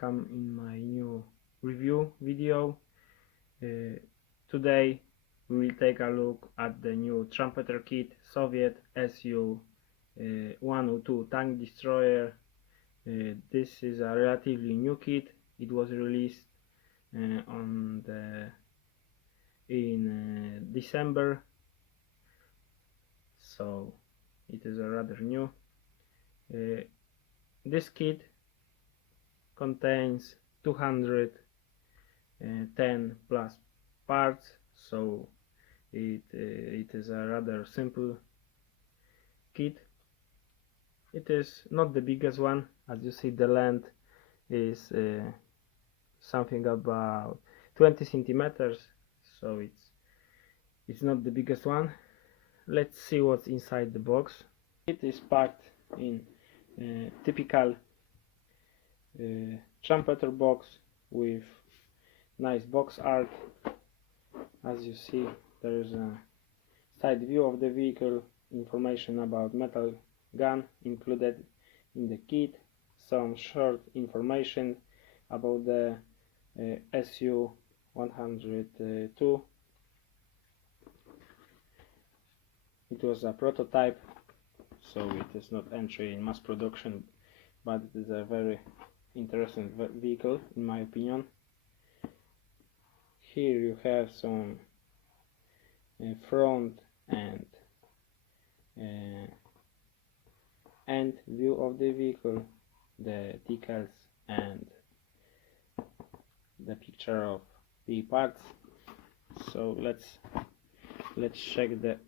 welcome in my new review video. Today we will take a look at the new Trumpeter kit Soviet SU-102 tank destroyer. This is a relatively new kit. It was released in December, so it is a rather new. This kit contains 210 plus parts, so it is a rather simple kit. It is not the biggest one. As you see, the length is something about 20 centimeters, so it's not the biggest one. Let's see what's inside the box. It is packed in typical Trumpeter box with nice box art. As you see, there is a side view of the vehicle, information about metal gun included in the kit, some short information about the SU-102. It was a prototype, so it is not entry in mass production, but it is a very interesting vehicle in my opinion. Here you have some front and end view of the vehicle, the decals and the picture of the parts. So let's check the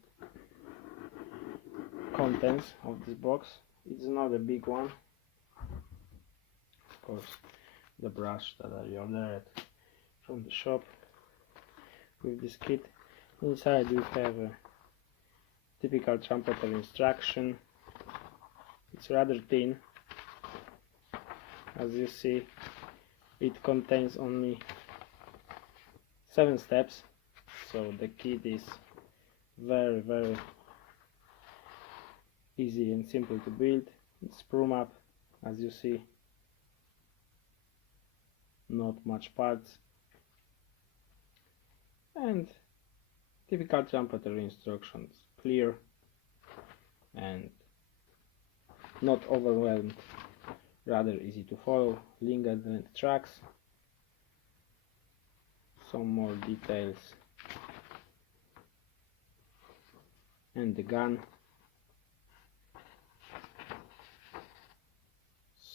contents of this box. It's not a big one. Of course, the brush that I ordered from the shop with this kit. Inside we have a typical Trumpeter instruction. It's rather thin. As you see, it contains only 7 steps, so the kit is very easy and simple to build. It's sprue map, as you see, not much parts, and typical Trumpeter instructions, clear and not overwhelmed, rather easy to follow. Link and the tracks, some more details, and the gun.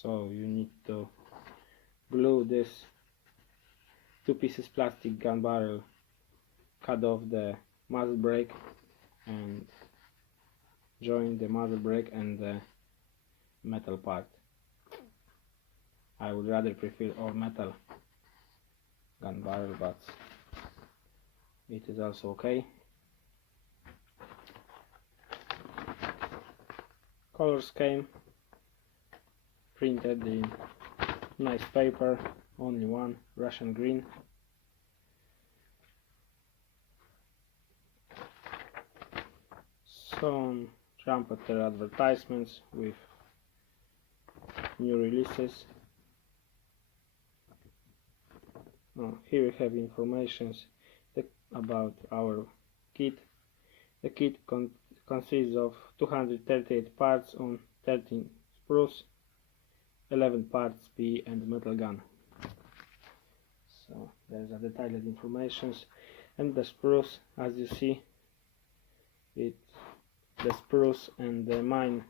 So you need to glue this 2 pieces plastic gun barrel, cut off the muzzle brake and join the muzzle brake and the metal part. I would rather prefer all metal gun barrel, but it is also okay. Color scheme printed in nice paper, only one, Russian green. Some Trumpeter advertisements with new releases. Here we have information about our kit. The kit consists of 238 parts on 13 sprues, 11 parts PE and metal gun. So there's a detailed information, and the sprues, as you see, the sprues and the main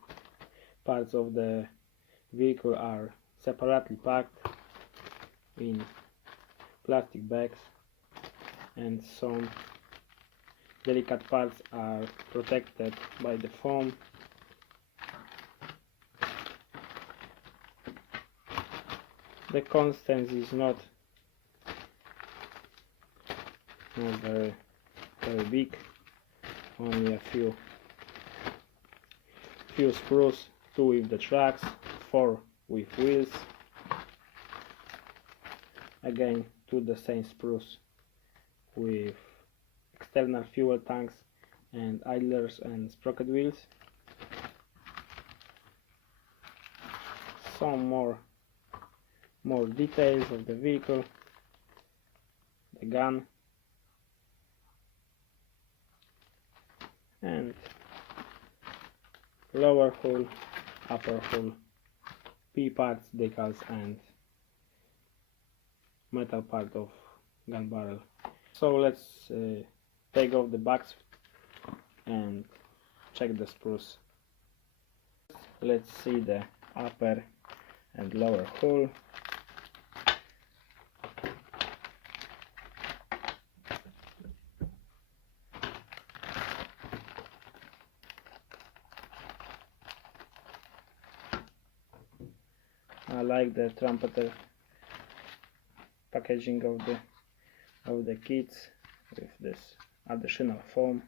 parts of the vehicle are separately packed in plastic bags, and some delicate parts are protected by the foam. The contents is not very big, only a few sprues, 2 with the tracks, 4 with wheels, again 2 the same sprues with external fuel tanks and idlers and sprocket wheels, some more more details of the vehicle, the gun, and lower hull, upper hull, P parts, decals, and metal part of gun barrel. So let's take off the box and check the sprues. Let's see the upper and lower hull. I like the Trumpeter packaging of the kits with this additional foam.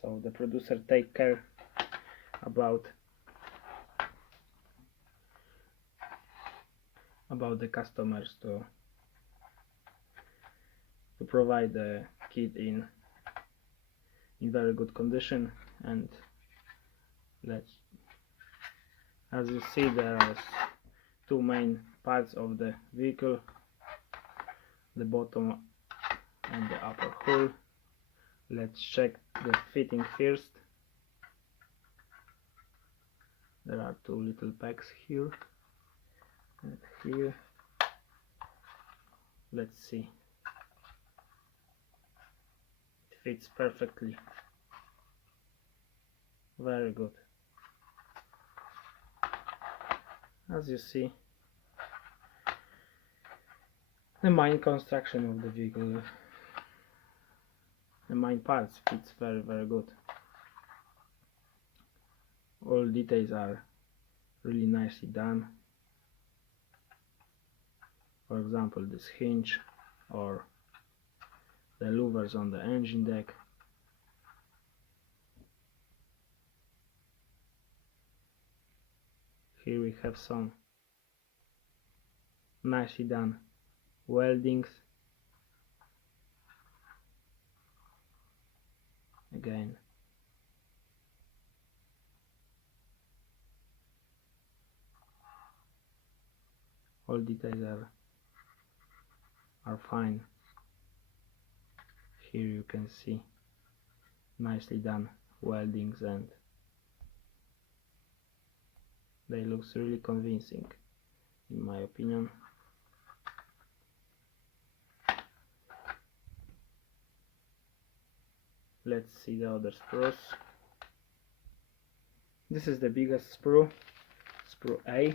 So the producer take care about the customers to provide the kit in very good condition. And as you see, there are two main parts of the vehicle, the bottom and the upper hull. Let's check the fitting first. There are two little pegs here and here. Let's see. It fits perfectly. Very good. As you see, the main construction of the vehicle, the main parts fits very good. All details are really nicely done. For example, this hinge or the louvers on the engine deck. Here we have some nicely done weldings. Again, all details are fine. Here you can see nicely done weldings, and they look really convincing in my opinion. Let's see the other sprues. This is the biggest sprue, sprue A.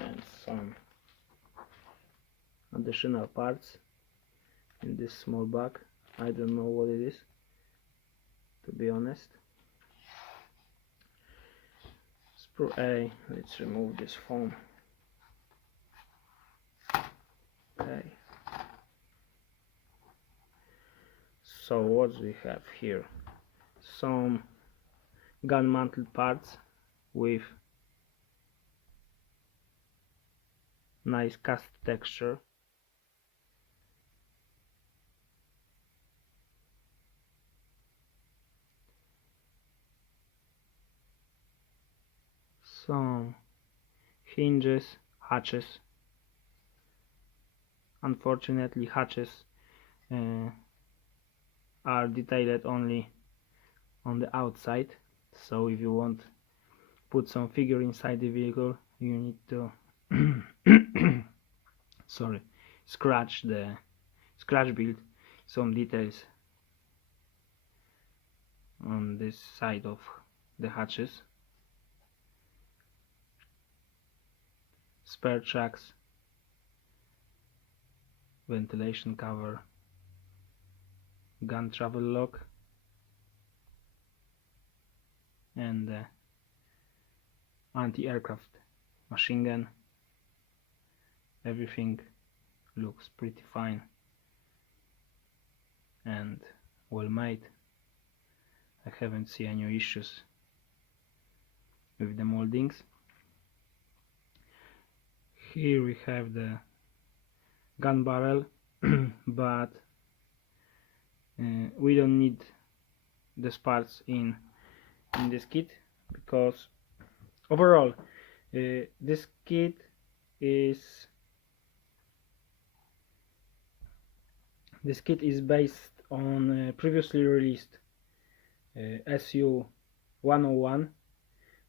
And some additional parts in this small bag. I don't know what it is, to be honest. Sprue A, let's remove this foam. Okay. So what we have here? Some gun mounted parts with nice cast texture. Some hinges, hatches. Unfortunately, hatches are detailed only on the outside, so if you want to put some figure inside the vehicle, you need to scratch build some details on this side of the hatches. Spare tracks, ventilation cover, gun travel lock, and anti-aircraft machine gun. Everything looks pretty fine and well made. I haven't seen any issues with the moldings. Here we have the gun barrel, but we don't need these parts in this kit, because overall this kit is based on previously released SU-101.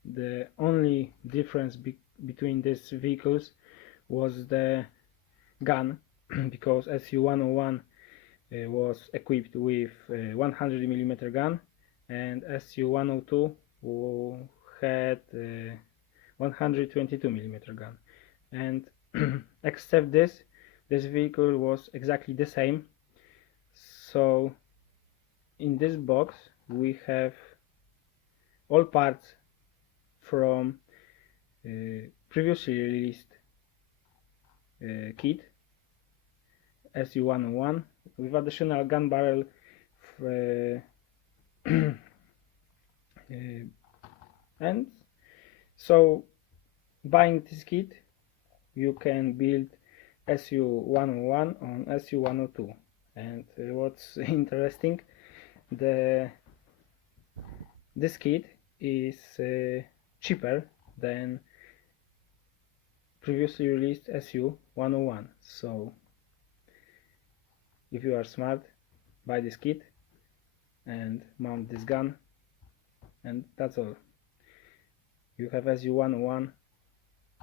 The only difference between these vehicles was the gun, because SU-101 was equipped with 100mm gun, and SU-102 had 122mm gun. And except this vehicle was exactly the same. So in this box we have all parts from previously released kit SU-101 with additional gun barrel and so buying this kit you can build SU-101 on SU-102. And what's interesting, this kit is cheaper than previously released SU-101. So if you are smart, buy this kit and mount this gun, and that's all. You have SU-101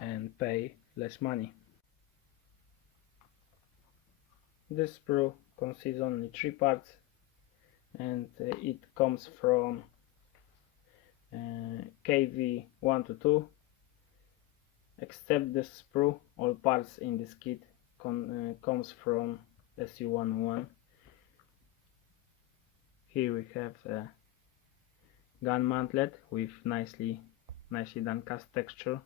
and pay less money. This sprue consists only 3 parts, and it comes from KV122. Except the sprue, all parts in this kit comes from SU-101. Here we have a gun mantlet with nicely done cast texture,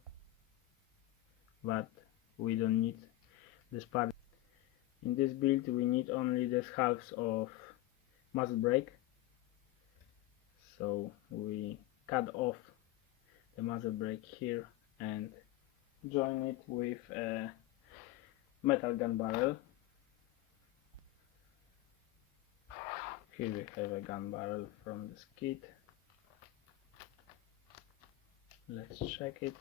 but we don't need this part. In this build we need only this halves of muzzle brake, so we cut off the muzzle brake here and join it with a metal gun barrel. Here we have a gun barrel from this kit. Let's check it.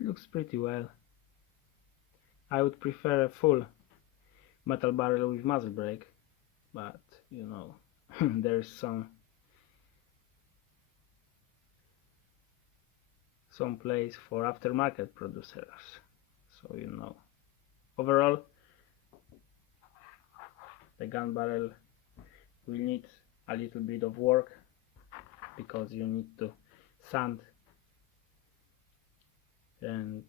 Looks pretty well. I would prefer a full metal barrel with muzzle brake, but you know, there's some place for aftermarket producers, so you know. Overall, the gun barrel will need a little bit of work, because you need to sand and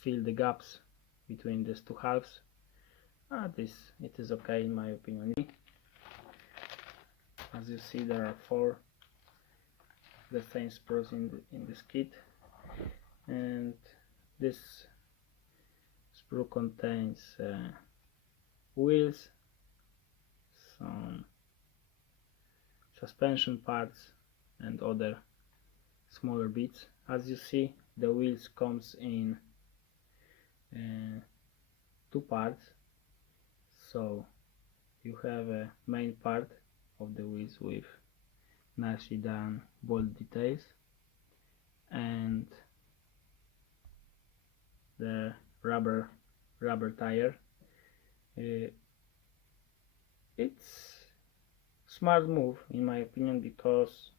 fill the gaps between these two halves. It is okay in my opinion. As you see, there are 4 the same sprues in this kit, and this sprue contains wheels, some suspension parts and other smaller bits. As you see, the wheels comes in 2 parts, so you have a main part of the wheels with nicely done bolt details, and the rubber tire. It's smart move in my opinion, because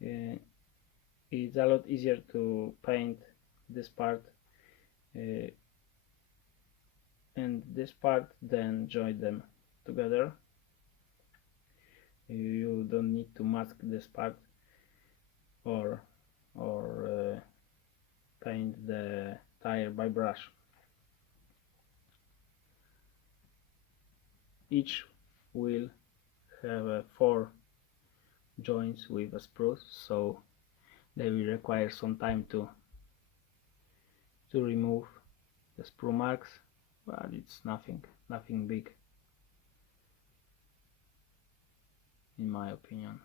it's a lot easier to paint this part and this part than join them together. You don't need to mask this part or paint the tire by brush. Each wheel have 4 joints with a sprue, so they will require some time to remove the sprue marks, but it's nothing big in my opinion.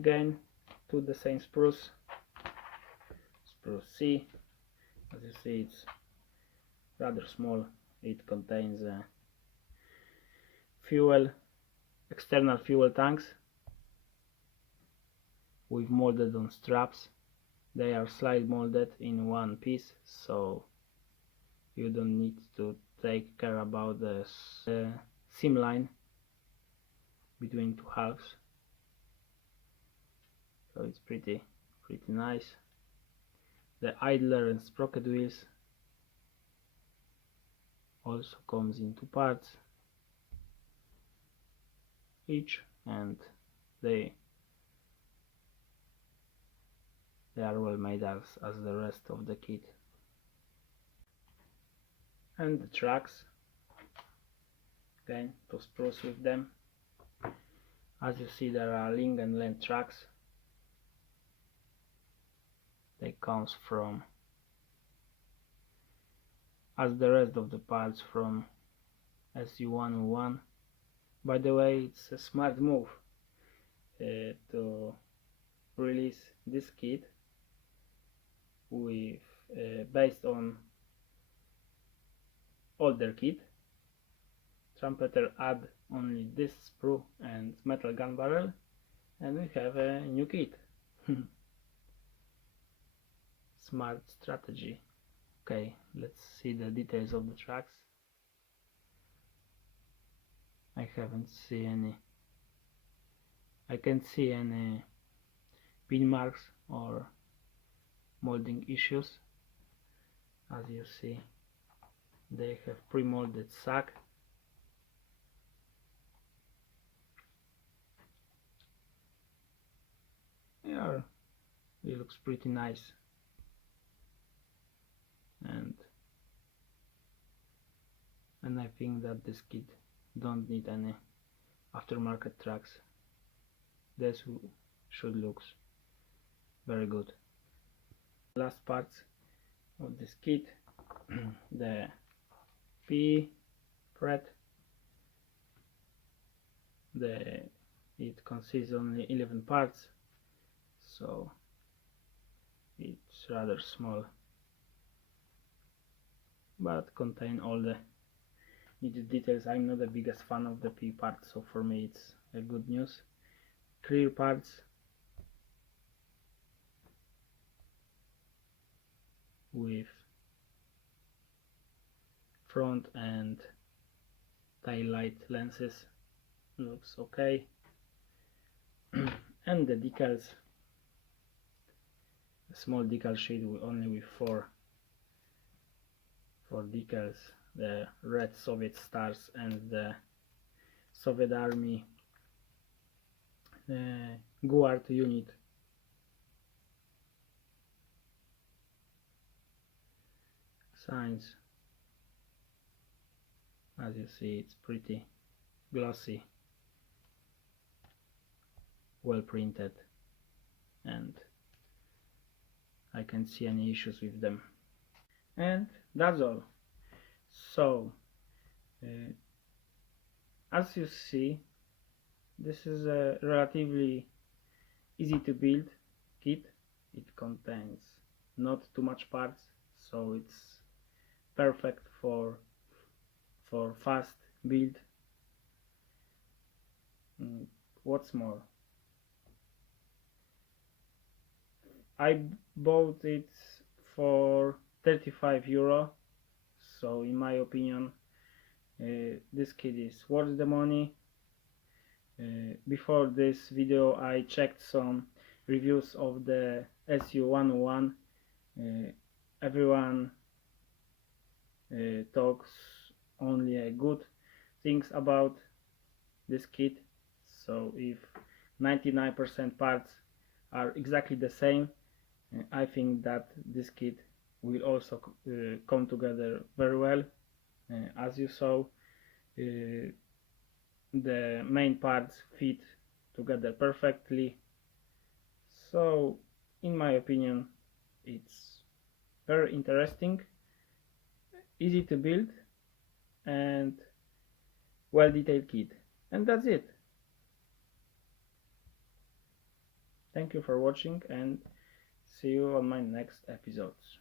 again to the same spruce C. As you see, it's rather small. It contains external fuel tanks with molded on straps. They are slide molded in one piece, so you don't need to take care about the seam line between two halves. So it's pretty nice. The idler and sprocket wheels also comes in two parts each, and they are well made as the rest of the kit. And the tracks, again, to spruce with them. As you see, there are link and length tracks. They comes from, as the rest of the parts, from SU-101. By the way, it's a smart move to release this kit with based on older kit. Trumpeter add only this sprue and metal gun barrel, and we have a new kit. Smart strategy. Okay, let's see the details of the tracks. I can't see any pin marks or molding issues. As you see, they have pre-molded sack. Yeah, it looks pretty nice, and I think that this kit don't need any aftermarket tracks. This should look very good. Last parts of this kit, the P thread. It consists only 11 parts, so it's rather small, but contain all the needed details. I'm not the biggest fan of the P part, so for me it's a good news. Clear parts, with front and tail light lenses, looks okay. And the decals, a small decal sheet only with four decals, the red Soviet stars and the Soviet Army Guard unit. Signs, as you see, it's pretty glossy, well printed, and I can't see any issues with them. And that's all. So as you see, this is a relatively easy to build kit. It contains not too much parts, so it's perfect for fast build. What's more, I bought it for 35 euro, so in my opinion this kit is worth the money. Before this video I checked some reviews of the SU-101. Everyone talks only good things about this kit, so if 99% parts are exactly the same, I think that this kit will also come together very well. As you saw, the main parts fit together perfectly, so in my opinion it's very interesting, easy to build, and well detailed kit. And that's it. Thank you for watching and see you on my next episodes.